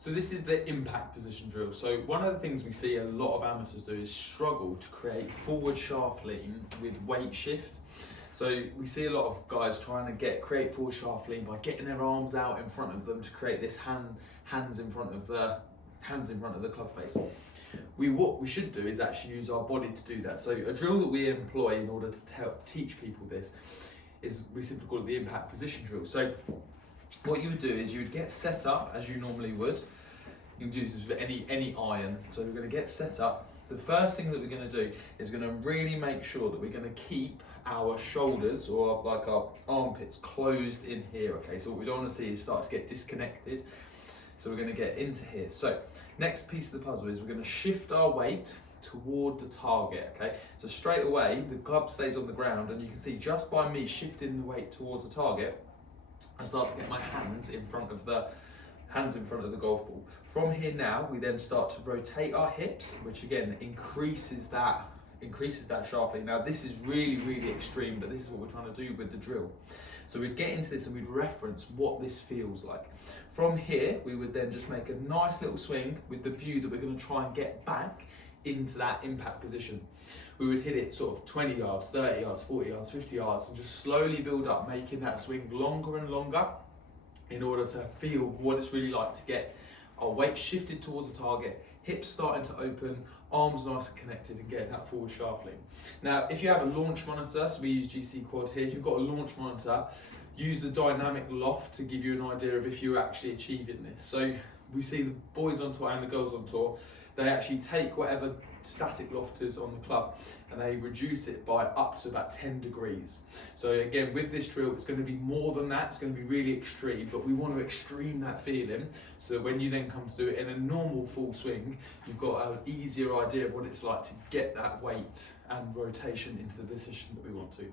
So this is the impact position drill. So one of the things we see a lot of amateurs do is struggle to create forward shaft lean with weight shift. So we see a lot of guys trying to create forward shaft lean by getting their arms out in front of them to create this hands in front of the club face. What we should do is actually use our body to do that. So a drill that we employ in order to teach people this is, we simply call it the impact position drill. So what you would do is you would get set up as you normally would. You can do this with any iron. So we're going to get set up. The first thing that we're going to do is going to really make sure that we're going to keep our shoulders or like our armpits closed in here. Okay, so what we don't want to see is start to get disconnected. So we're going to get into here. So next piece of the puzzle is we're going to shift our weight toward the target. Okay, so straight away the club stays on the ground, and you can see just by me shifting the weight towards the target, I start to get my hands in front of the golf ball. From here now, we then start to rotate our hips, which again increases that shaft lean. Now this is really extreme, but this is what we're trying to do with the drill. So we'd get into this and we'd reference what this feels like. From here, we would then just make a nice little swing with the view that we're going to try and get back into that impact position. We would hit it sort of 20 yards, 30 yards, 40 yards, 50 yards, and just slowly build up, making that swing longer and longer in order to feel what it's really like to get our weight shifted towards the target, hips starting to open, arms nice and connected, and getting that forward shaft lean. Now, if you have a launch monitor, so we use GC Quad here, if you've got a launch monitor, use the dynamic loft to give you an idea of if you're actually achieving this. So we see the boys on tour and the girls on tour, they actually take whatever static loft is on the club and they reduce it by up to about 10 degrees. So again, with this drill, it's going to be more than that, it's going to be really extreme, but we want to extreme that feeling so that when you then come to do it in a normal full swing, you've got an easier idea of what it's like to get that weight and rotation into the position that we want to.